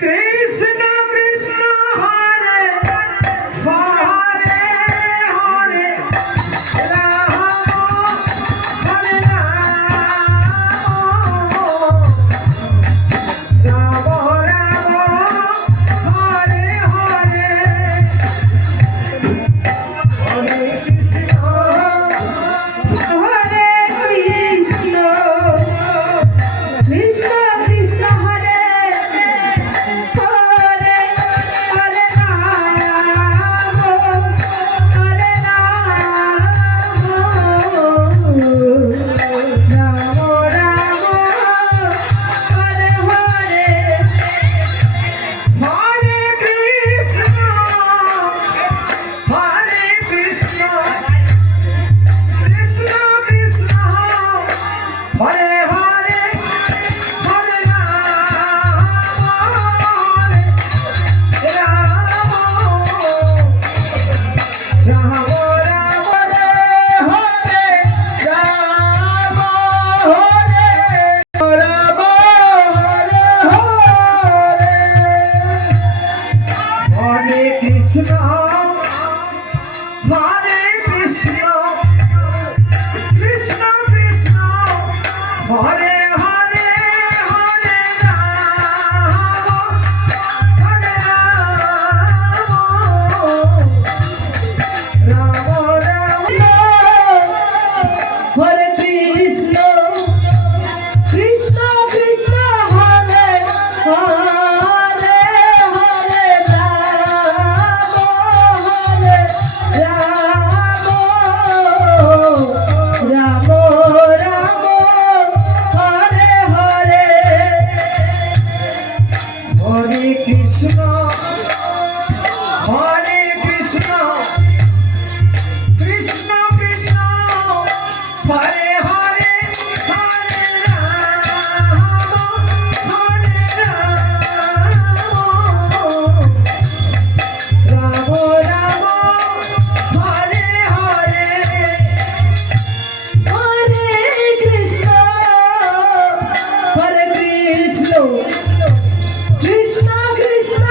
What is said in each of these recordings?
Krishna Krishna Hare Hare Hare Ram Hare Ram Ram Hare Hare Hare Krishna Hare Krishna Krishna Krishna Hare Hare Hare Ram Hare Ram Ram Ram Hare Hare Hare Krishna Hare Krishna Krishna Krishna Hare Hare Hare Ram Ram Ram Hare Krishna Hare Krishna Krishna Krishna Hare Hare Hare Ram Hare Ram Ram Hare Krishna Krishna Krishna Hare Hare Hare Ram Hare Ram Ram Ram Hare Hare Hare Krishna Hare Krishna Krishna Krishna Hare Hare Hare Ram Hare Ram Ram Hare Hare Hare Krishna Hare Krishna Krishna Krishna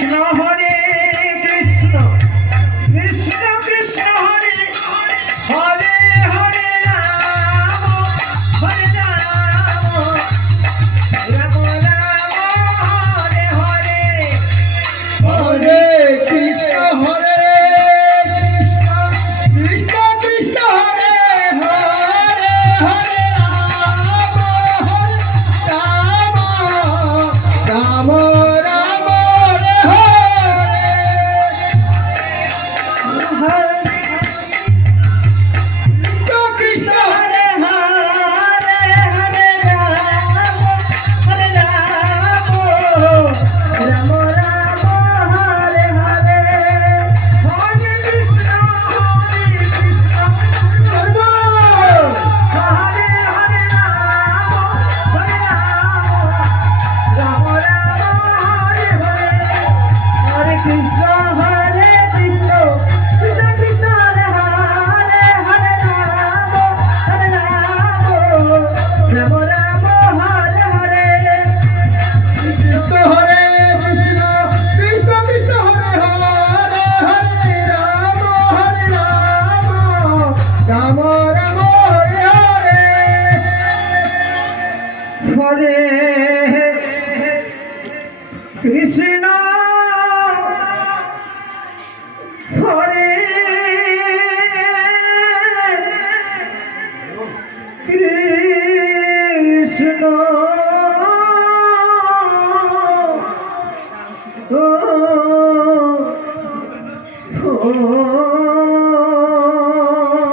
Krishna Hare Krishna Krishna Krishna Hare Hare Hare Ram Hare Ram Ram Ram Hare Hare Hare Krishna Hare Krishna Krishna Krishna Hare Hare Hare Ram Ram Hare Hare Krishna Krishna Hare Hare Hare Ram Hare Ram Ram Ram Hare Hare Hare Krishna Hare Krishna Hare Hare Ram Hare Ram Ram Ram Hare Hare Hare Krishna Hare Krishna Krishna Krishna Hare Hare Hare Ram Ram Ram Hare Hare Krishna Hare Krishna Krishna Krishna Hare Hare Hare Ram Ram Ram Hare Hare Hare Krishna Hare Krishna Krishna Krishna Hare Hare Ram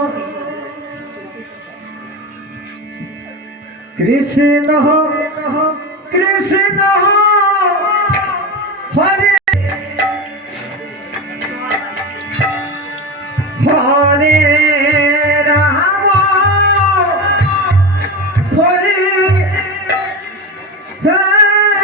Hare Ram Ram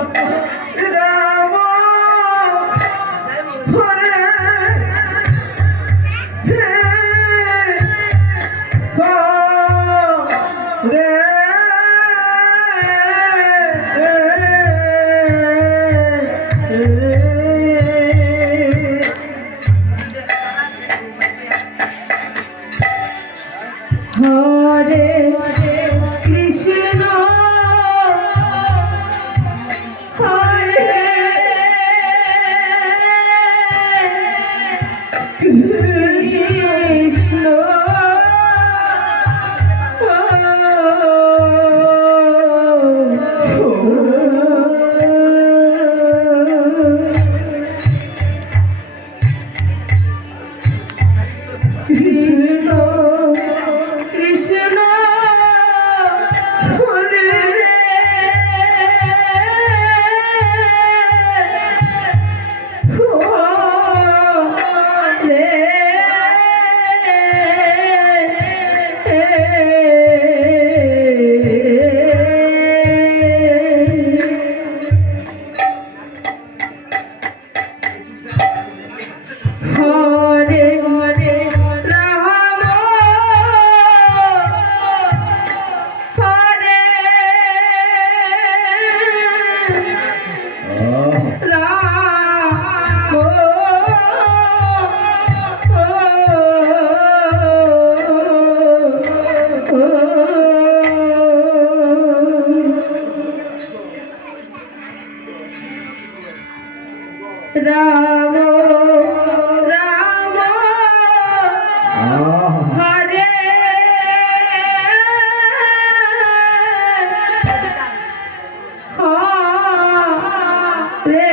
Hare Hare Hare Krishna Hare Krishna Krishna Krishna Hare Hare Hare Hare Ram Hare Ram Ram Hare Hare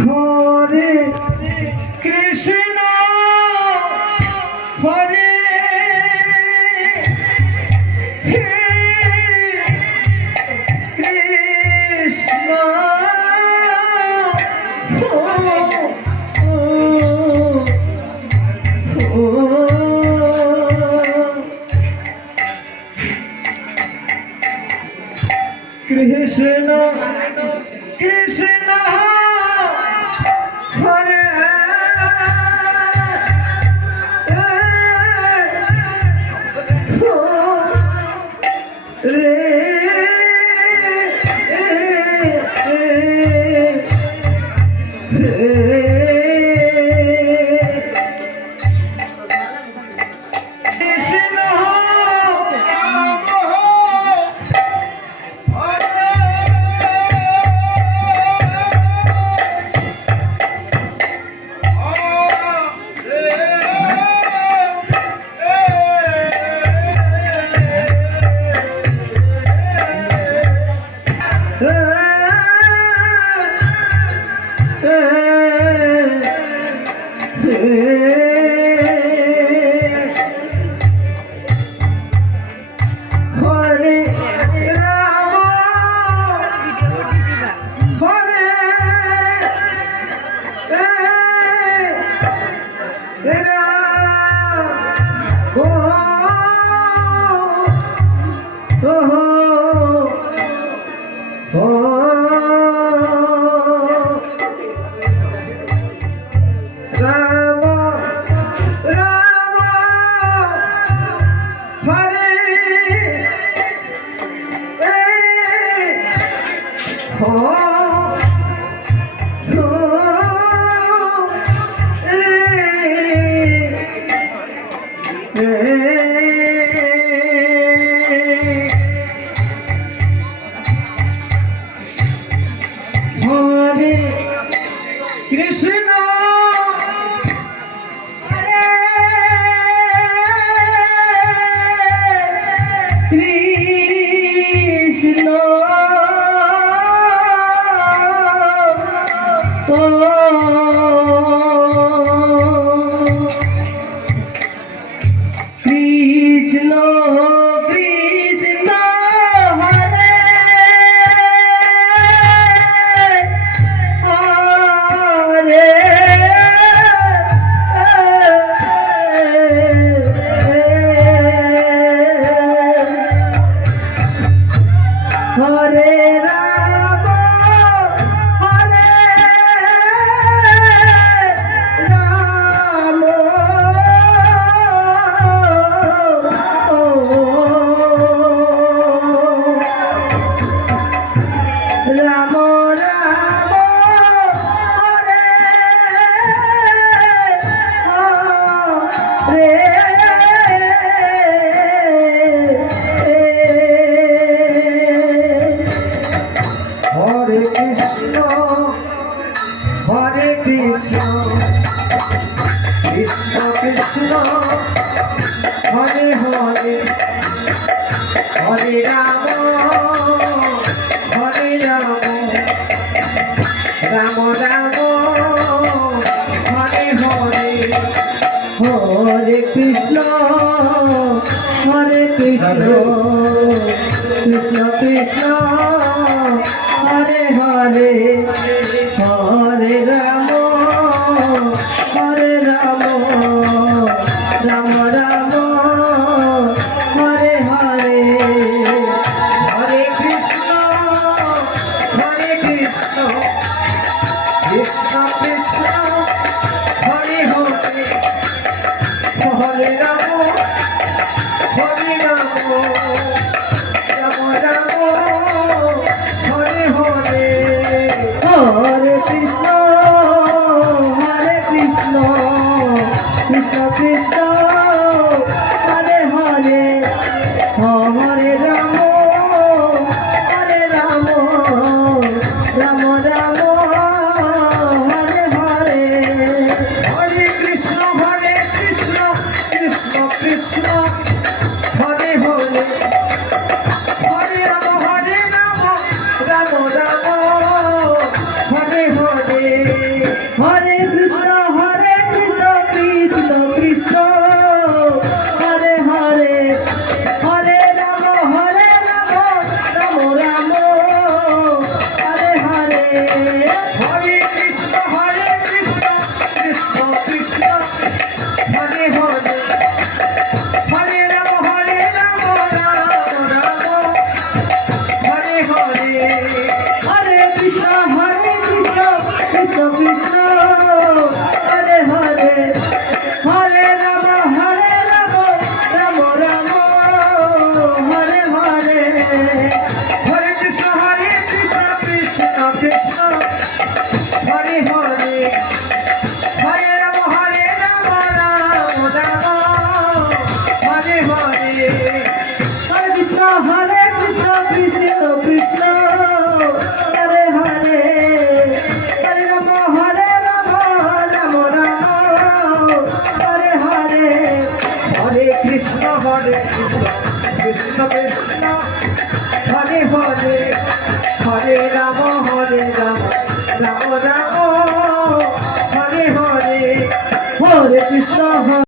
Hare Krishna Hare Krishna Hare Ram Hare Ram Ram Hare Hare Krishna Krishna Krishna Krishna Hare Hare Hare Ram Hare Ram Ram Ram Hare Hare Hare Krishna Hare Krishna Krishna Krishna Hare Hare Hare Ram Hare Ram Ram Ram Hare Hare Hare Krishna Hare Krishna Krishna Krishna Hare Hare Hare Ram Hare Ram Ram Ram Hare Hare Hare Krishna Krishna Krishna Hare Hare Hare Ram Ram Ram Hare Hare Hare Krishna Hare Krishna Krishna Krishna Hare Hare Hare Ram Ram Ram Hare Hare Hare Krishna Krishna Krishna Hare Hare Hare Ram Ram Ram Hare Hare Hare Krishna Krishna Krishna Hare Hare Hare Ram Ram Ram Hare Hare Hare Krishna Krishna Krishna Hare Hare Hare Ram Ram Ram Hare Hare Hare Krishna Krishna Krishna Hare Hare Hare Ram Ram Ram Hare Hare Hare Krishna Krishna Krishna Hare Hare Hare Ram Ram Ram Hare Hare Hare Krishna Krishna Krishna Hare Hare Hare Ram Ram Hare Hare Hare Krishna Krishna Krishna Hare Hare Hare Ram Ram Ram Hare Hare Hare Krishna